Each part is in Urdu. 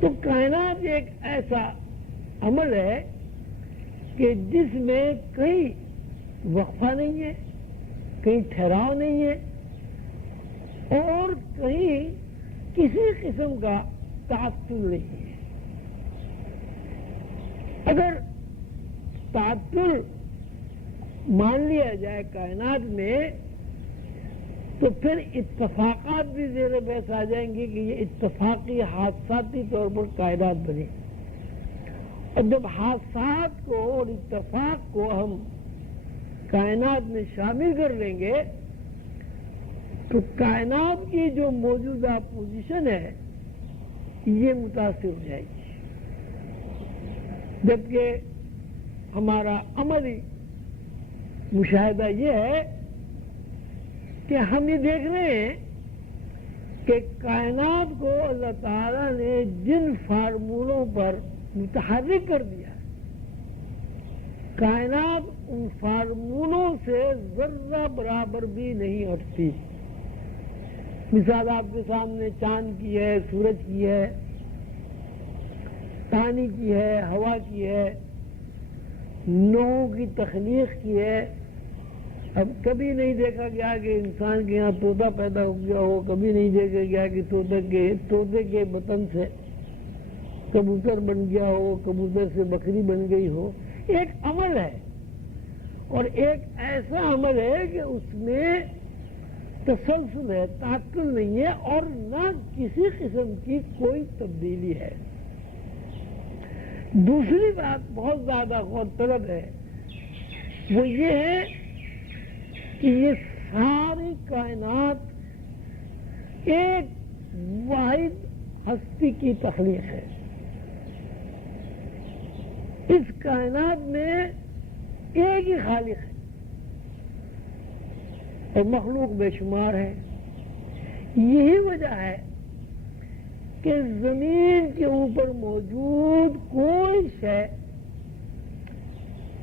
تو کائنات ایک ایسا عمل ہے کہ جس میں کہیں وقفہ نہیں ہے، کہیں ٹھہراؤ نہیں ہے، اور کہیں کسی قسم کا تعطل نہیں ہے۔ اگر تعطل مان لیا جائے کائنات میں تو پھر اتفاقات بھی زیر بحث آ جائیں گے کہ یہ اتفاقی حادثاتی طور پر کائنات بنے، اور جب حادثات کو اور اتفاق کو ہم کائنات میں شامل کر لیں گے تو کائنات کی جو موجودہ پوزیشن ہے یہ متاثر ہو جائے گی، جبکہ ہمارا عملی مشاہدہ یہ ہے کہ ہم یہ دیکھ رہے ہیں کہ کائنات کو اللہ تعالیٰ نے جن فارمولوں پر متحرک کر دیا ہے، کائنات ان فارمولوں سے ذرہ برابر بھی نہیں ہٹتی۔ مثال آپ کے سامنے چاند کی ہے، سورج کی ہے، پانی کی ہے، ہوا کی ہے، نوحوں کی تخلیق کی ہے۔ اب کبھی نہیں دیکھا گیا کہ انسان کے یہاں طوطا پیدا ہو گیا ہو، کبھی نہیں دیکھا گیا کہ طوطے کے بطن سے کبوتر بن گیا ہو، کبوتر سے بکری بن گئی ہو۔ ایک عمل ہے، اور ایک ایسا عمل ہے کہ اس میں تسلسل ہے، تعطل نہیں ہے، اور نہ کسی قسم کی کوئی تبدیلی ہے۔ دوسری بات بہت زیادہ غور طلب ہے، وہ یہ ہے کہ یہ ساری کائنات ایک واحد ہستی کی تخلیق ہے۔ اس کائنات میں ایک ہی خالق ہے اور مخلوق بے شمار ہے۔ یہی وجہ ہے کہ زمین کے اوپر موجود کوئی شے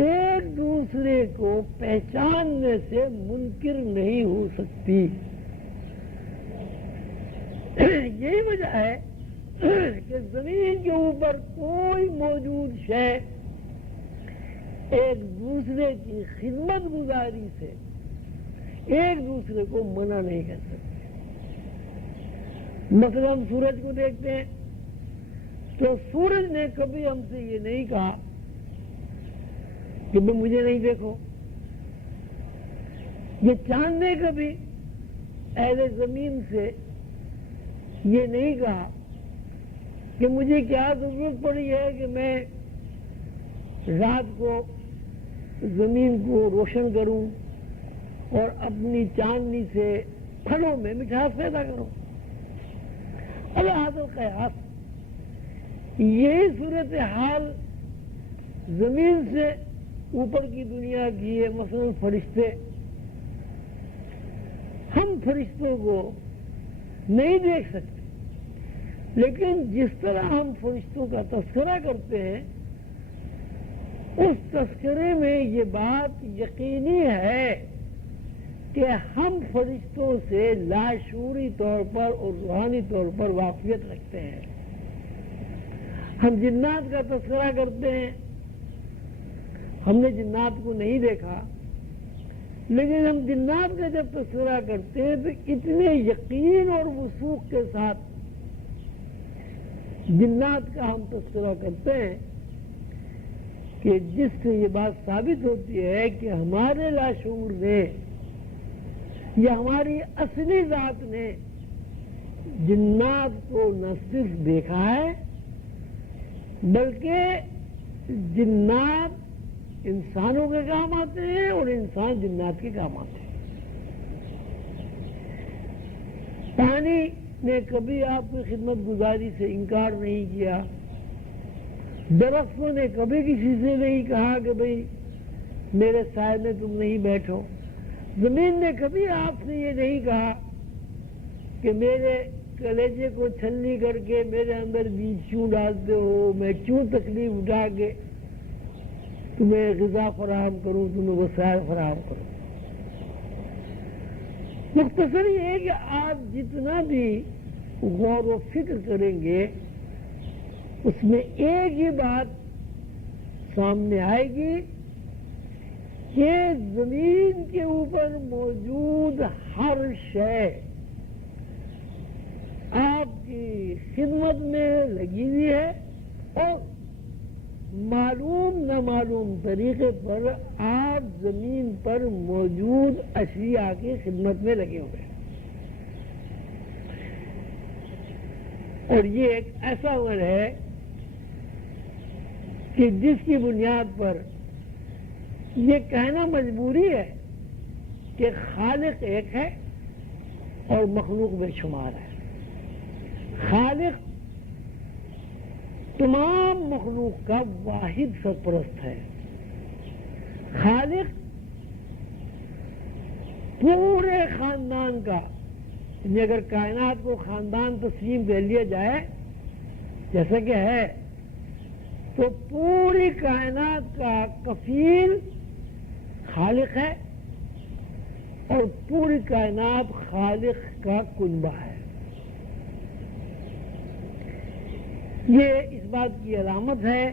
ایک دوسرے کو پہچاننے سے منکر نہیں ہو سکتی۔ یہی وجہ ہے کہ زمین کے اوپر کوئی موجود شے ایک دوسرے کی خدمت گزاری سے ایک دوسرے کو منع نہیں کر سکتے۔ مثلا ہم سورج کو دیکھتے ہیں تو سورج نے کبھی ہم سے یہ نہیں کہا کہ مجھے نہیں دیکھو۔ یہ چاند نے کبھی اہل زمین سے یہ نہیں کہا کہ مجھے کیا ضرورت پڑی ہے کہ میں رات کو زمین کو روشن کروں اور اپنی چاندنی سے پھلوں میں مٹھاس پیدا کروں۔ اللہ قیاس یہی صورتحال زمین سے اوپر کی دنیا کی ہے۔ مثلا فرشتے، ہم فرشتوں کو نہیں دیکھ سکتے، لیکن جس طرح ہم فرشتوں کا تذکرہ کرتے ہیں اس تذکرے میں یہ بات یقینی ہے کہ ہم فرشتوں سے لاشعوری طور پر اور روحانی طور پر واقفیت رکھتے ہیں۔ ہم جنات کا تذکرہ کرتے ہیں، ہم نے جنات کو نہیں دیکھا، لیکن ہم جنات کا جب تذکرہ کرتے ہیں تو اتنے یقین اور وثوق کے ساتھ جنات کا ہم تذکرہ کرتے ہیں کہ جس سے یہ بات ثابت ہوتی ہے کہ ہمارے لاشعور نے یا ہماری اصلی ذات نے جنات کو نہ صرف دیکھا ہے بلکہ جنات انسانوں کے کام آتے ہیں اور انسان جنات کے کام آتے ہیں۔ پانی نے کبھی آپ کی خدمت گزاری سے انکار نہیں کیا، درختوں نے کبھی کسی سے نہیں کہا کہ بھئی میرے سائے میں تم نہیں بیٹھو، زمین نے کبھی آپ سے یہ نہیں کہا کہ میرے کلیجے کو چھلنی کر کے میرے اندر بیج کیوں ڈالتے ہو، میں کیوں تکلیف اٹھا کے تمہیں غذا فراہم کروں، تمہیں وسائل فراہم کروں۔ مختصر یہ ہے کہ آپ جتنا بھی غور و فکر کریں گے اس میں ایک ہی بات سامنے آئے گی کہ زمین کے اوپر موجود ہر شے آپ کی خدمت میں لگی ہوئی ہے اور معلوم نہ معلوم طریقے پر آپ زمین پر موجود اشیاء کی خدمت میں لگے ہوئے ہیں. اور یہ ایک ایسا عمل ہے کہ جس کی بنیاد پر یہ کہنا مجبوری ہے کہ خالق ایک ہے اور مخلوق بے شمار ہے. خالق تمام مخلوق کا واحد سرپرست ہے. خالق پورے خاندان کا، یعنی اگر کائنات کو خاندان تسلیم دے لیا جائے جیسا کہ ہے، تو پوری کائنات کا کفیل خالق ہے اور پوری کائنات خالق کا کنبہ ہے. یہ اس بات کی علامت ہے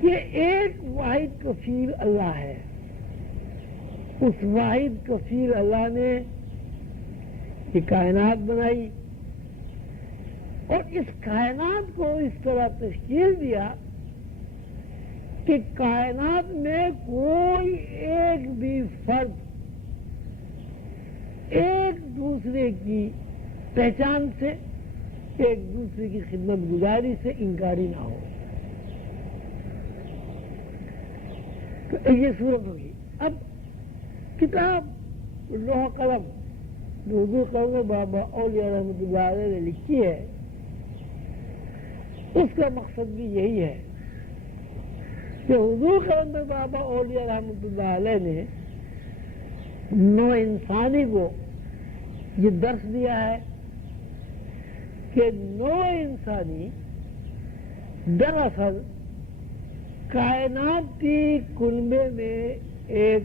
کہ ایک واحد کفیل اللہ ہے. اس واحد کفیل اللہ نے یہ کائنات بنائی اور اس کائنات کو اس طرح تشکیل دیا کہ کائنات میں کوئی ایک بھی فرد ایک دوسرے کی پہچان سے، ایک دوسرے کی خدمت گزاری سے انکاری نہ ہو. تو یہ صورت ہوگی. اب کتاب لوح قلم اردو قوم بابا اولیاء رحمۃ اللہ علیہ نے لکھی ہے، اس کا مقصد بھی یہی ہے کہ حضور قلم بابا اولیاء رحمۃ اللہ علیہ نے نو انسانی کو یہ درس دیا ہے کہ نو انسانی دراصل کائناتی کنبے میں ایک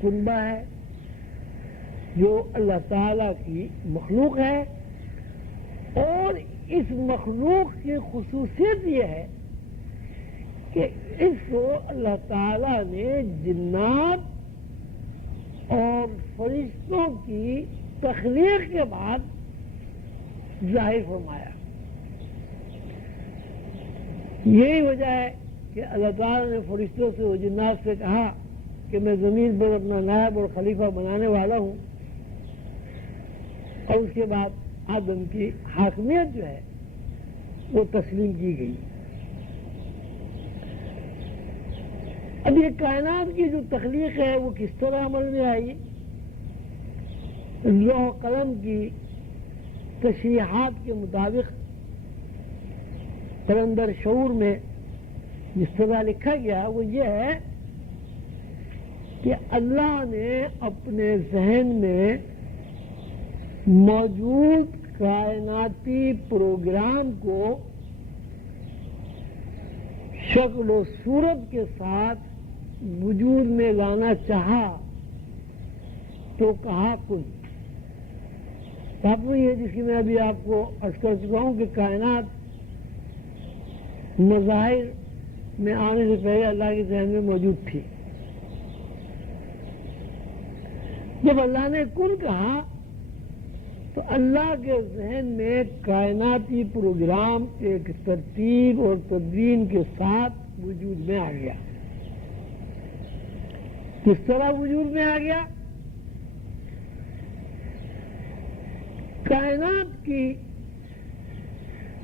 کنبہ ہے جو اللہ تعالی کی مخلوق ہے، اور اس مخلوق کی خصوصیت یہ ہے کہ اس کو اللہ تعالی نے جنات اور فرشتوں کی تخلیق کے بعد ظاہر فرمایا. یہی وجہ ہے کہ اللہ تعالی نے فرشتوں سے اور جنات سے کہا کہ میں زمین پر اپنا نائب اور خلیفہ بنانے والا ہوں، اور اس کے بعد آدم کی حاکمیت جو ہے وہ تسلیم کی گئی. اب یہ کائنات کی جو تخلیق ہے وہ کس طرح عمل میں آئی؟ لوح قلم کی تشریحات کے مطابق قلندر شعور میں جس طرح لکھا گیا وہ یہ ہے کہ اللہ نے اپنے ذہن میں موجود کائناتی پروگرام کو شکل و صورت کے ساتھ وجود میں لانا چاہا تو کہا کن. یہ ہے جس کی میں ابھی آپ کو عرض کر چکا ہوں کہ کائنات مظاہر میں آنے سے پہلے اللہ کے ذہن میں موجود تھی. جب اللہ نے کن کہا تو اللہ کے ذہن میں کائناتی پروگرام ایک ترتیب اور تدوین کے ساتھ وجود میں آ گیا. کس طرح وجود میں آ گیا؟ کائنات کی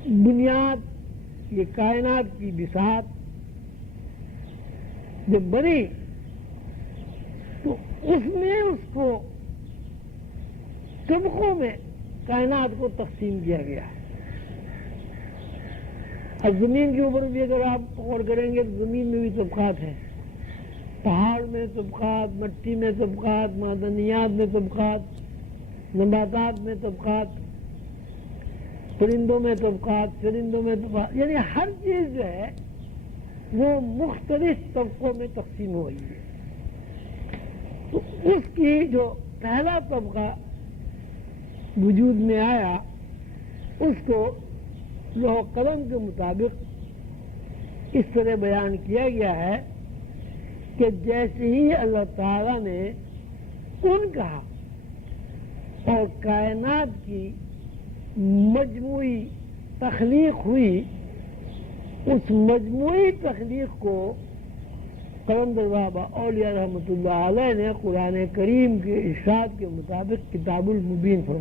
بنیاد، یہ کائنات کی بساط جب بنی تو اس میں اس کو طبقوں میں کائنات کو تقسیم کیا گیا. اب زمین کے اوپر بھی اگر آپ غور کریں گے تو زمین میں بھی طبقات ہیں. پہاڑ میں طبقات، مٹی میں طبقات، معدنیات میں طبقات، نباتات میں طبقات، پرندوں میں طبقات، چرندوں میں طبقات، یعنی ہر چیز جو ہے وہ مختلف طبقوں میں تقسیم ہو گئی ہے. تو اس کی جو پہلا طبقہ وجود میں آیا اس کو لوح قلم کے مطابق اس طرح بیان کیا گیا ہے کہ جیسے ہی اللہ تعالیٰ نے کن کہا اور کائنات کی مجموعی تخلیق ہوئی، اس مجموعی تخلیق کو قلندر بابا اولیاء رحمۃ اللہ علیہ نے قرآن کریم کے ارشاد کے مطابق کتاب المبین فرمایا۔